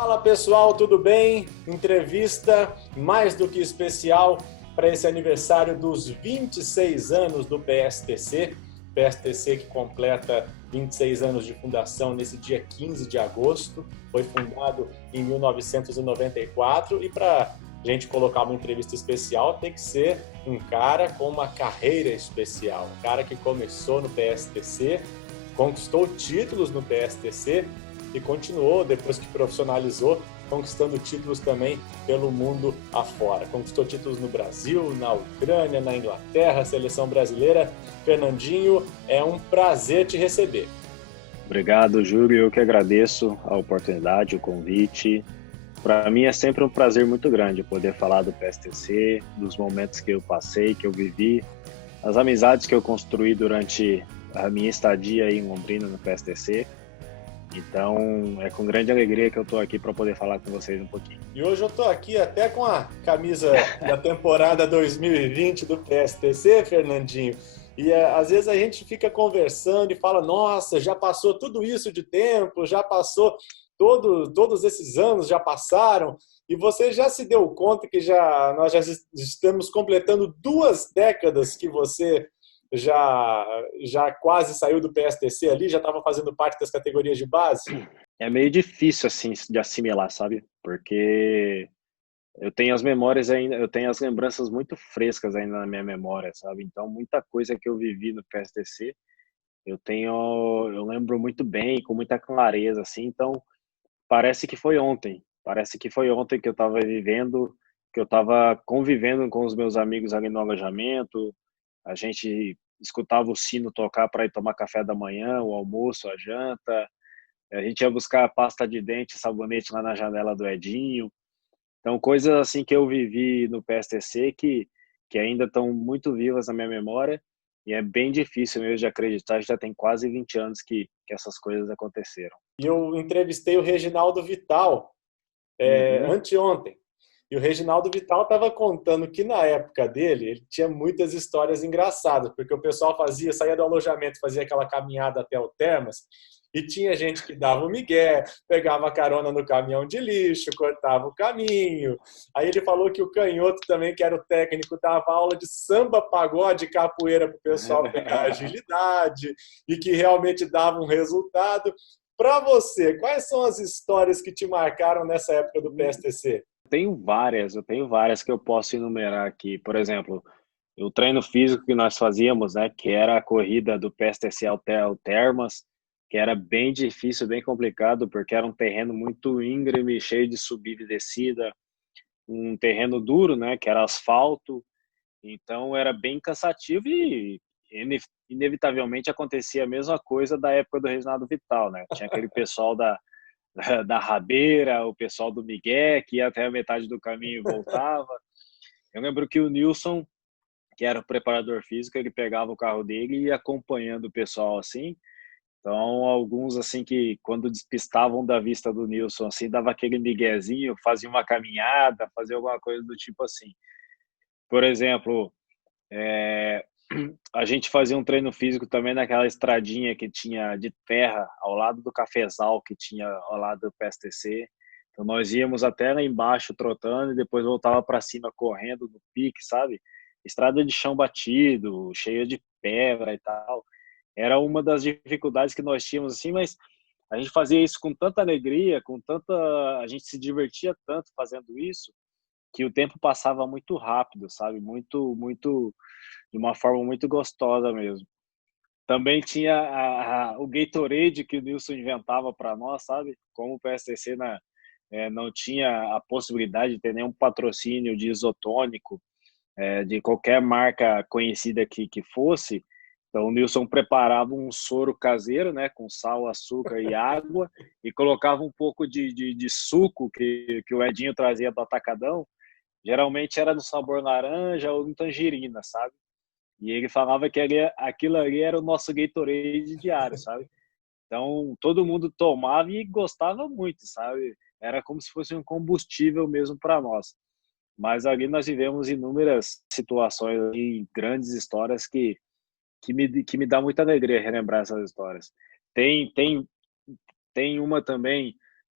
Fala pessoal, tudo bem? Entrevista mais do que especial para esse aniversário dos 26 anos do PSTC. PSTC que completa 26 anos de fundação nesse dia 15 de agosto. Foi fundado em 1994 e para a gente colocar uma entrevista especial tem que ser um cara com uma carreira especial. Um cara que começou no PSTC, conquistou títulos no PSTC e continuou, depois que profissionalizou, conquistando títulos também pelo mundo afora. Conquistou títulos no Brasil, na Ucrânia, na Inglaterra, seleção brasileira. Fernandinho, é um prazer te receber. Obrigado, Júlio. Eu que agradeço a oportunidade, o convite. Para mim é sempre um prazer muito grande poder falar do PSTC, dos momentos que eu passei, que eu vivi, as amizades que eu construí durante a minha estadia aí em Londrina no PSTC. Então, é com grande alegria que eu estou aqui para poder falar com vocês um pouquinho. E hoje eu estou aqui até com a camisa da temporada 2020 do PSTC, Fernandinho. E às vezes a gente fica conversando e fala, nossa, já passou tudo isso de tempo, já passou todos esses anos já passaram. E você já se deu conta que nós já estamos completando 2 décadas que você já quase saiu do PSTC ali, já estava fazendo parte das categorias de base? É meio difícil assim de assimilar, sabe? Porque eu tenho as memórias ainda, eu tenho as lembranças muito frescas ainda na minha memória, sabe? Então, muita coisa que eu vivi no PSTC, eu lembro muito bem, com muita clareza, assim. Então, parece que foi ontem que eu estava vivendo, que eu estava convivendo com os meus amigos ali no alojamento. A gente escutava o sino tocar para ir tomar café da manhã, o almoço, a janta. A gente ia buscar pasta de dente, sabonete lá na janela do Edinho. Então, coisas assim que eu vivi no PSTC que ainda estão muito vivas na minha memória, e é bem difícil mesmo de acreditar, já tem quase 20 anos que essas coisas aconteceram. E eu entrevistei o Reginaldo Vital Uhum. anteontem. E o Reginaldo Vital estava contando que na época dele, ele tinha muitas histórias engraçadas, porque o pessoal saía do alojamento, fazia aquela caminhada até o Termas, e tinha gente que dava o migué, pegava carona no caminhão de lixo, cortava o caminho. Aí ele falou que o Canhoto também, que era o técnico, dava aula de samba, pagode e capoeira para o pessoal pegar agilidade, e que realmente dava um resultado. Para você, quais são as histórias que te marcaram nessa época do PSTC? Eu tenho várias que eu posso enumerar aqui. Por exemplo, o treino físico que nós fazíamos, né, que era a corrida do PSTC ao Termas, que era bem difícil, bem complicado, porque era um terreno muito íngreme, cheio de subida e descida, um terreno duro, né, que era asfalto. Então era bem cansativo e inevitavelmente acontecia a mesma coisa da época do Reginaldo Vital, né? Tinha aquele pessoal da rabeira, o pessoal do migué, que ia até a metade do caminho e voltava. Eu lembro que o Nilson, que era o preparador físico, ele pegava o carro dele e ia acompanhando o pessoal assim. Então, alguns assim que quando despistavam da vista do Nilson, assim, dava aquele miguezinho, fazia uma caminhada, fazia alguma coisa do tipo assim. Por exemplo, é, a gente fazia um treino físico também naquela estradinha que tinha de terra ao lado do cafezal que tinha ao lado do PSTC. Então nós íamos até lá embaixo trotando e depois voltava para cima correndo no pique, sabe? Estrada de chão batido, cheia de pedra e tal. Era uma das dificuldades que nós tínhamos assim, mas a gente fazia isso com tanta alegria, a gente se divertia tanto fazendo isso, que o tempo passava muito rápido, sabe? Muito de uma forma muito gostosa mesmo. Também tinha o Gatorade que o Nilson inventava para nós, sabe? Como o PSTC não tinha a possibilidade de ter nenhum patrocínio de isotônico, de qualquer marca conhecida que fosse, então o Nilson preparava um soro caseiro, né, com sal, açúcar e água, e colocava um pouco de suco que o Edinho trazia do Atacadão. Geralmente era no sabor laranja ou no tangerina, sabe? E ele falava que aquilo ali era o nosso Gatorade diário, sabe? Então, todo mundo tomava e gostava muito, sabe? Era como se fosse um combustível mesmo para nós. Mas ali nós vivemos inúmeras situações e grandes histórias que me dá muita alegria relembrar essas histórias. Tem, tem, tem uma também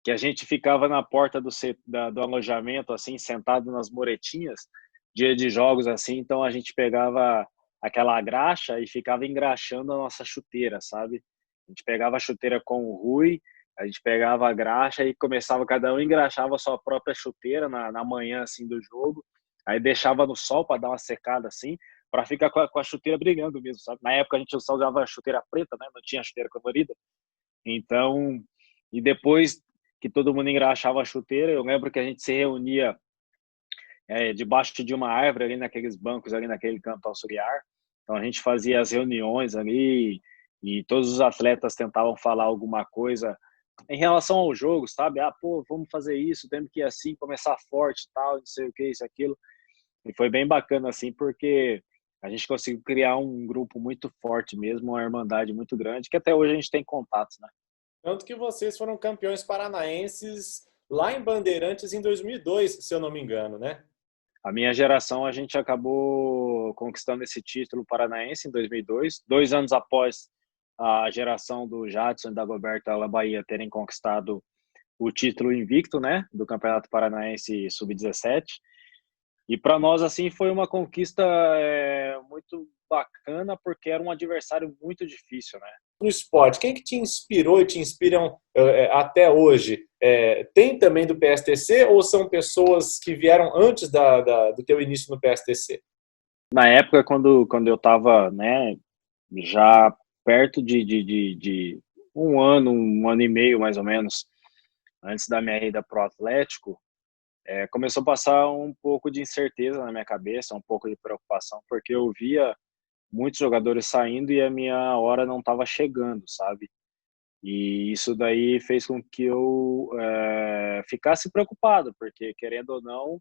que a gente ficava na porta do alojamento, assim, sentado nas muretinhas, dia de jogos, assim, então a gente pegava aquela graxa e ficava engraxando a nossa chuteira, sabe. A gente pegava a chuteira com o Rui, a gente pegava a graxa e começava, cada um engraxava a sua própria chuteira na manhã, assim, do jogo, aí deixava no sol para dar uma secada, assim, para ficar com a chuteira brilhando mesmo, sabe. Na época a gente só usava a chuteira preta, né, não tinha chuteira colorida, então e depois que todo mundo engraxava a chuteira, eu lembro que a gente se reunia, debaixo de uma árvore, ali naqueles bancos, ali naquele campo auxiliar. Então a gente fazia as reuniões ali e todos os atletas tentavam falar alguma coisa em relação ao jogo, sabe? Ah, pô, vamos fazer isso, temos que ir assim, começar forte e tal, não sei o que, isso, aquilo. E foi bem bacana, assim, porque a gente conseguiu criar um grupo muito forte mesmo, uma irmandade muito grande, que até hoje a gente tem contatos, né? Tanto que vocês foram campeões paranaenses lá em Bandeirantes em 2002, se eu não me engano, né? A minha geração, a gente acabou conquistando esse título paranaense em 2002, 2 anos após a geração do Jadson e da Dagoberto Alla Bahia terem conquistado o título invicto, né, do Campeonato Paranaense Sub-17. E para nós, assim, foi uma conquista, muito bacana, porque era um adversário muito difícil, né. No esporte, quem que te inspirou e te inspiram até hoje? Tem também do PSTC ou são pessoas que vieram antes do teu início no PSTC? Na época, quando eu estava, né, já perto de 1 ano e meio, mais ou menos, antes da minha ida para o Atlético, começou a passar um pouco de incerteza na minha cabeça, um pouco de preocupação, porque eu via muitos jogadores saindo e a minha hora não estava chegando, sabe. E isso daí fez com que eu, ficasse preocupado, porque querendo ou não,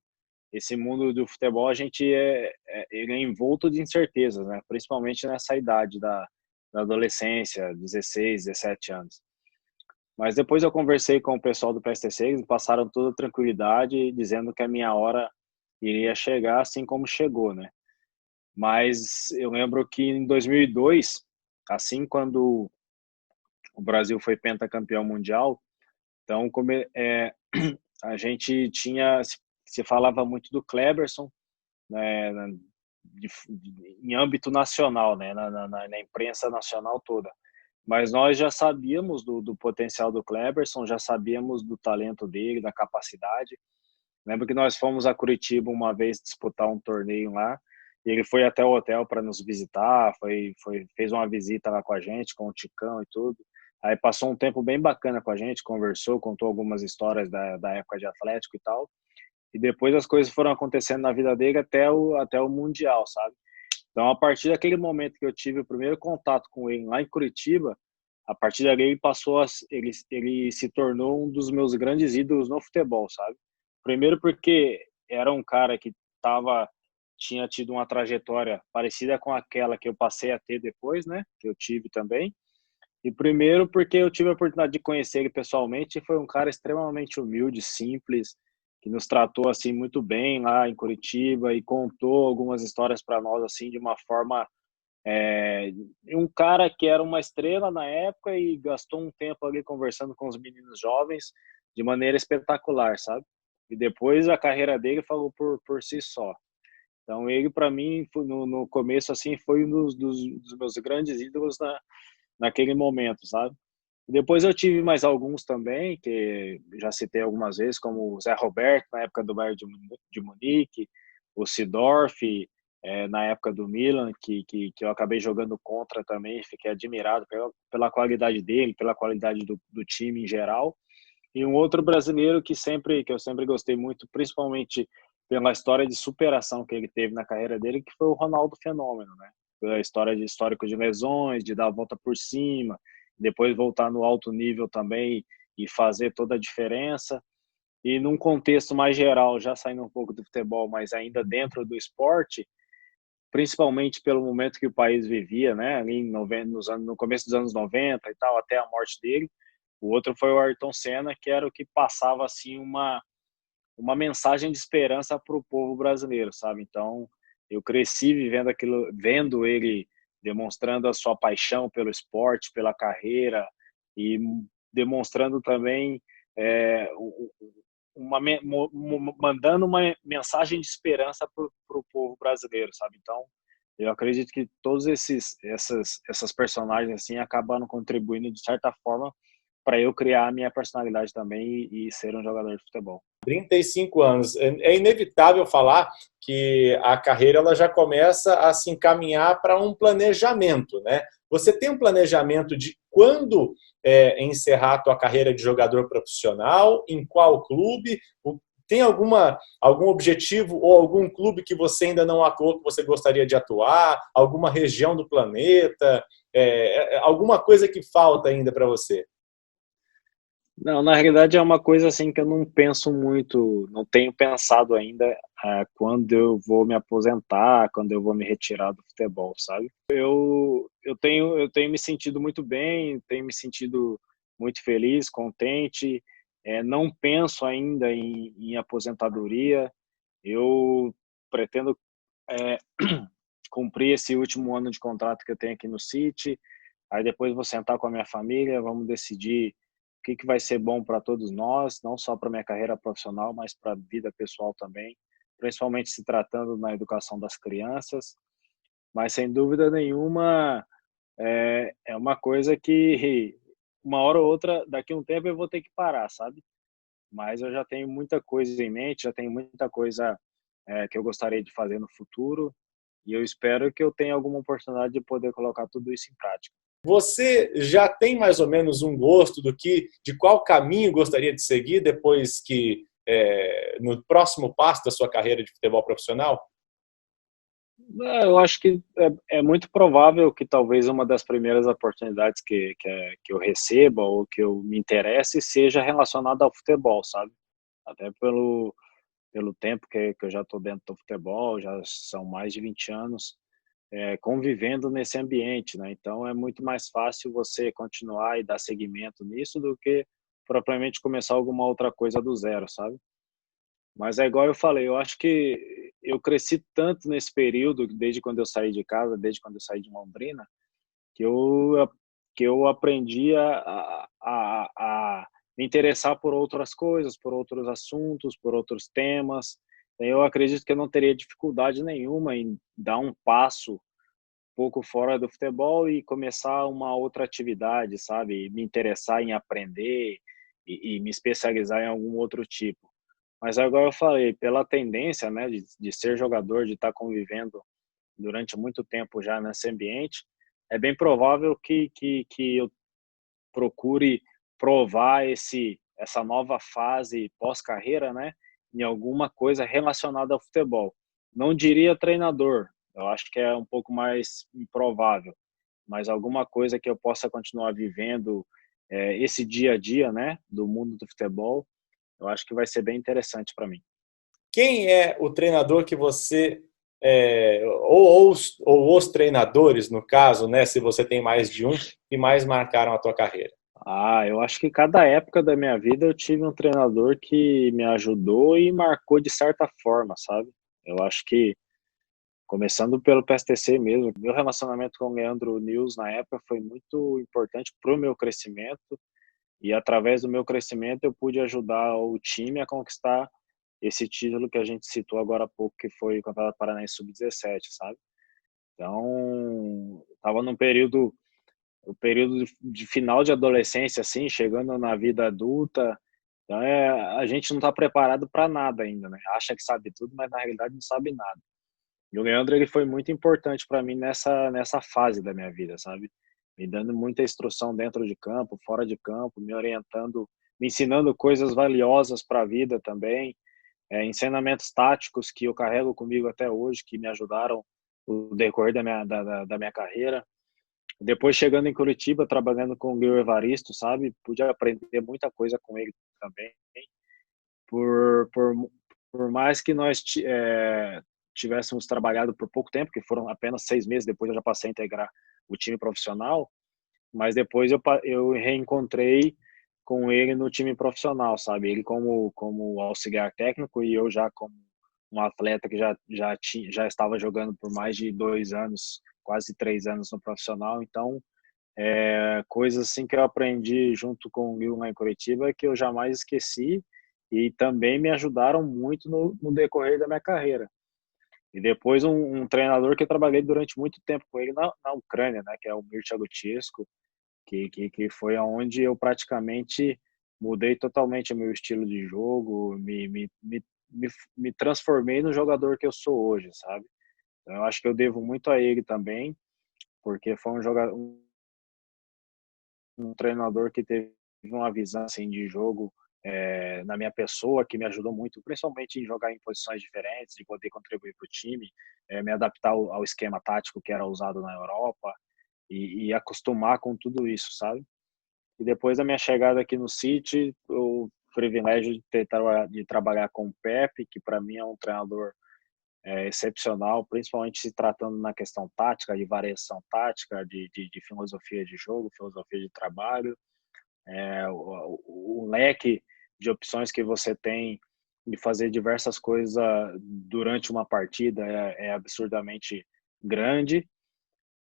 esse mundo do futebol a gente ele é envolto de incertezas, né, principalmente nessa idade da adolescência, 16, 17 anos. Mas depois eu conversei com o pessoal do PSTC, eles me passaram toda a tranquilidade, dizendo que a minha hora iria chegar, assim como chegou, né. Mas eu lembro que em 2002, assim, quando o Brasil foi pentacampeão mundial, então a gente tinha se falava muito do Kleberson, né, em âmbito nacional, né, na imprensa nacional toda. Mas nós já sabíamos do potencial do Kleberson, já sabíamos do talento dele, da capacidade. Lembro que nós fomos a Curitiba uma vez disputar um torneio lá, e ele foi até o hotel para nos visitar, fez uma visita lá com a gente, com o Ticão e tudo. Aí passou um tempo bem bacana com a gente, conversou, contou algumas histórias da época de Atlético e tal. E depois as coisas foram acontecendo na vida dele até o Mundial, sabe. Então, a partir daquele momento que eu tive o primeiro contato com ele lá em Curitiba, a partir dali ele passou a se ele se tornou um dos meus grandes ídolos no futebol, sabe. Primeiro porque era um cara que estava tinha tido uma trajetória parecida com aquela que eu passei a ter depois, né, que eu tive também. E primeiro porque eu tive a oportunidade de conhecer ele pessoalmente e foi um cara extremamente humilde, simples, que nos tratou, assim, muito bem lá em Curitiba e contou algumas histórias para nós, assim, de uma forma, eh, um cara que era uma estrela na época e gastou um tempo ali conversando com os meninos jovens de maneira espetacular, sabe. E depois a carreira dele falou por si só. Então ele para mim foi no começo, assim, foi um dos meus grandes ídolos naquele momento, sabe. Depois eu tive mais alguns também, que já citei algumas vezes, como o Zé Roberto, na época do Bayern de Munique, o Seedorf, na época do Milan, que eu acabei jogando contra também, fiquei admirado pela qualidade dele, pela qualidade do time em geral. E um outro brasileiro que eu sempre gostei muito, principalmente pela história de superação que ele teve na carreira dele, que foi o Ronaldo Fenômeno, né. Pela histórico de lesões, de dar a volta por cima, depois voltar no alto nível também e fazer toda a diferença. E num contexto mais geral, já saindo um pouco do futebol, mas ainda dentro do esporte, principalmente pelo momento que o país vivia, né, ali em 90, no começo dos anos 90 e tal, até a morte dele. O outro foi o Ayrton Senna, que era o que passava assim uma mensagem de esperança para o povo brasileiro, sabe. Então, eu cresci vivendo aquilo, vendo ele demonstrando a sua paixão pelo esporte, pela carreira e demonstrando também, mandando uma mensagem de esperança para o povo brasileiro, sabe? Então, eu acredito que todos essas personagens assim acabaram contribuindo de certa forma para eu criar a minha personalidade também e ser um jogador de futebol. 35 anos. É inevitável falar que a carreira ela já começa a se encaminhar para um planejamento, né? Você tem um planejamento de quando encerrar a tua carreira de jogador profissional, em qual clube? Tem algum objetivo ou algum clube que você ainda não atuou que você gostaria de atuar? Alguma região do planeta? Alguma coisa que falta ainda para você? Não, na realidade é uma coisa assim que eu não penso muito, não tenho pensado ainda, quando eu vou me aposentar, quando eu vou me retirar do futebol, sabe. Eu tenho me sentido muito bem, tenho me sentido muito feliz, contente, não penso ainda em aposentadoria. Eu pretendo, eh, cumprir esse último ano de contrato que eu tenho aqui no City, aí depois vou sentar com a minha família, vamos decidir o que que vai ser bom para todos nós, não só para minha carreira profissional, mas para a vida pessoal também, principalmente se tratando na educação das crianças. Mas sem dúvida nenhuma, é uma coisa que uma hora ou outra, daqui a um tempo eu vou ter que parar, sabe. Mas eu já tenho muita coisa em mente, já tenho muita coisa, que eu gostaria de fazer no futuro, e eu espero que eu tenha alguma oportunidade de poder colocar tudo isso em prática. Você já tem mais ou menos um gosto de qual caminho gostaria de seguir depois que no próximo passo da sua carreira de futebol profissional? Eu acho que é muito provável que talvez uma das primeiras oportunidades que eu receba ou que eu me interesse seja relacionada ao futebol, sabe. Até pelo tempo que eu já estou dentro do futebol, já são mais de 20 anos, convivendo nesse ambiente, né, então é muito mais fácil você continuar e dar seguimento nisso do que propriamente começar alguma outra coisa do zero, sabe. Mas é igual eu falei, eu acho que eu cresci tanto nesse período, desde quando eu saí de casa, desde quando eu saí de Londrina, que eu aprendi a me interessar por outras coisas, por outros assuntos, por outros temas. Eu acredito que eu não teria dificuldade nenhuma em dar um passo pouco fora do futebol e começar uma outra atividade, sabe, e me interessar em aprender e me especializar em algum outro tipo. Mas agora eu falei, pela tendência, né, de ser jogador, de estar convivendo durante muito tempo já nesse ambiente, é bem provável que eu procure provar essa nova fase pós-carreira, né, em alguma coisa relacionada ao futebol. Não diria treinador, eu acho que é um pouco mais improvável, mas alguma coisa que eu possa continuar vivendo, esse dia a dia, né, do mundo do futebol, eu acho que vai ser bem interessante para mim. Quem é o treinador que você ou os treinadores, no caso, né, se você tem mais de um, que mais marcaram a tua carreira? Eu acho que cada época da minha vida eu tive um treinador que me ajudou e marcou de certa forma, sabe. Eu acho que, começando pelo PSTC mesmo, meu relacionamento com o Leandro Nils na época foi muito importante para o meu crescimento, e através do meu crescimento eu pude ajudar o time a conquistar esse título que a gente citou agora há pouco, que foi o Campeonato Paranaense Sub-17, sabe. Então, estava num período o período de final de adolescência, assim, chegando na vida adulta, então a gente não está preparado para nada ainda, né, acha que sabe tudo, mas na realidade não sabe nada. E o Leandro, ele foi muito importante para mim nessa fase da minha vida, sabe, me dando muita instrução dentro de campo, fora de campo, me orientando, me ensinando coisas valiosas para a vida também, ensinamentos táticos que eu carrego comigo até hoje, que me ajudaram no decorrer da minha carreira. Depois chegando em Curitiba, trabalhando com o Guil Evaristo, sabe, pude aprender muita coisa com ele também. Por por por mais que nós tivéssemos trabalhado por pouco tempo, que foram apenas 6 meses, depois eu já passei a integrar o time profissional, mas depois eu reencontrei com ele no time profissional, sabe, ele como auxiliar técnico e eu já como um atleta que já estava jogando por mais de 2 anos, quase 3 anos no profissional, então coisas assim que eu aprendi junto com o Will lá em Curitiba que eu jamais esqueci e também me ajudaram muito no decorrer da minha carreira. E depois um treinador que eu trabalhei durante muito tempo com ele na Ucrânia, né, que é o Mircea Luchescu, que foi aonde eu praticamente mudei totalmente o meu estilo de jogo, me transformei no jogador que eu sou hoje, sabe? Então, eu acho que eu devo muito a ele também, porque foi um treinador que teve uma visão assim de jogo na minha pessoa que me ajudou muito, principalmente em jogar em posições diferentes, de poder contribuir para o time, me adaptar ao esquema tático que era usado na Europa e acostumar com tudo isso, sabe? E depois da minha chegada aqui no City, o privilégio de trabalhar com o Pepe, que para mim é um treinador excepcional, principalmente se tratando na questão tática, de variação tática, de filosofia de jogo, filosofia de trabalho, o leque de opções que você tem de fazer diversas coisas durante uma partida é absurdamente grande.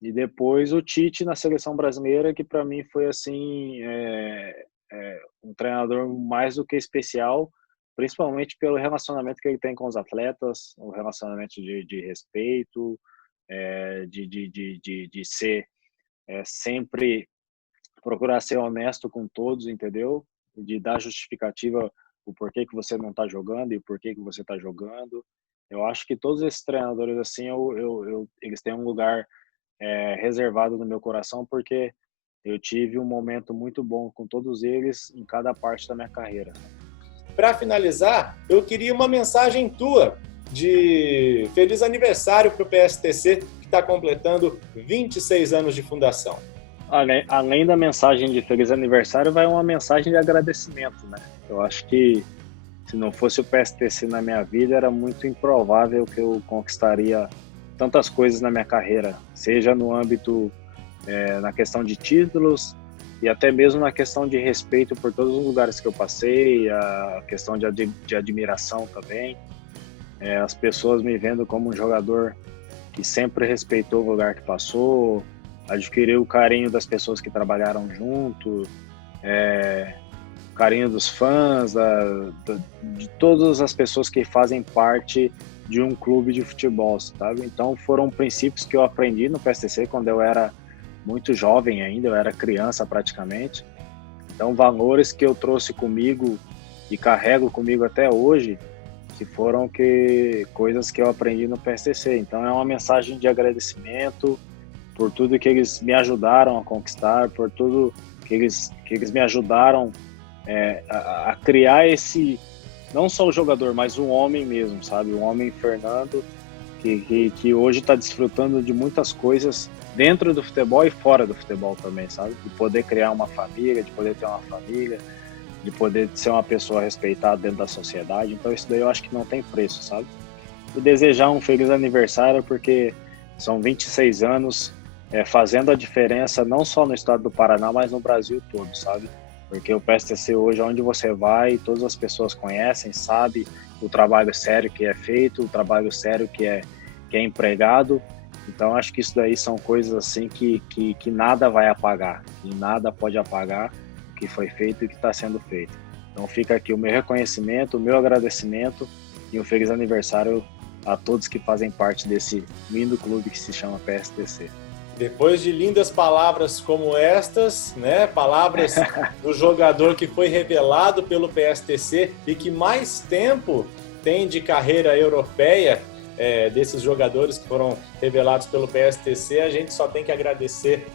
E depois o Tite na seleção brasileira, que para mim foi assim um treinador mais do que especial, principalmente pelo relacionamento que ele tem com os atletas, um relacionamento de respeito, de ser sempre procurar ser honesto com todos, entendeu? De dar justificativa o porquê que você não está jogando e o porquê que você está jogando. Eu acho que todos esses treinadores assim, eles têm um lugar reservado no meu coração, porque eu tive um momento muito bom com todos eles em cada parte da minha carreira. Para finalizar, eu queria uma mensagem tua de feliz aniversário para o PSTC, que está completando 26 anos de fundação. Além da mensagem de feliz aniversário, vai uma mensagem de agradecimento, né? Eu acho que se não fosse o PSTC na minha vida, era muito improvável que eu conquistaria tantas coisas na minha carreira, seja no âmbito, na questão de títulos e até mesmo na questão de respeito por todos os lugares que eu passei, a questão de admiração também. As pessoas me vendo como um jogador que sempre respeitou o lugar que passou, adquiriu o carinho das pessoas que trabalharam junto, carinho dos fãs, de todas as pessoas que fazem parte de um clube de futebol, sabe? Então foram princípios que eu aprendi no PSTC quando eu era muito jovem ainda, eu era criança praticamente. Então valores que eu trouxe comigo e carrego comigo até hoje, que foram coisas que eu aprendi no PSTC. Então é uma mensagem de agradecimento por tudo que eles me ajudaram a conquistar, por tudo que eles me ajudaram a criar esse, não só o jogador, mas um homem mesmo, sabe? Um homem Fernando que hoje está desfrutando de muitas coisas dentro do futebol e fora do futebol também, sabe? De poder criar uma família, de poder ter uma família, de poder ser uma pessoa respeitada dentro da sociedade. Então isso daí eu acho que não tem preço, sabe? E desejar um feliz aniversário, porque são 26 anos fazendo a diferença não só no estado do Paraná, mas no Brasil todo, sabe? Porque o PSTC hoje, onde você vai, todas as pessoas conhecem, sabem o trabalho sério que é feito, o trabalho sério que é empregado. Então, acho que isso daí são coisas assim que nada vai apagar, que nada pode apagar o que foi feito e o que está sendo feito. Então, fica aqui o meu reconhecimento, o meu agradecimento e um feliz aniversário a todos que fazem parte desse lindo clube que se chama PSTC. Depois de lindas palavras como estas, né, palavras do jogador que foi revelado pelo PSTC e que mais tempo tem de carreira europeia, desses jogadores que foram revelados pelo PSTC, a gente só tem que agradecer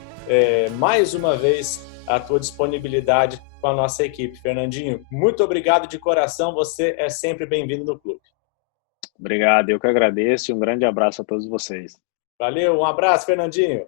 mais uma vez a tua disponibilidade com a nossa equipe. Fernandinho, muito obrigado de coração, você é sempre bem-vindo no clube. Obrigado, eu que agradeço e um grande abraço a todos vocês. Valeu, um abraço, Fernandinho.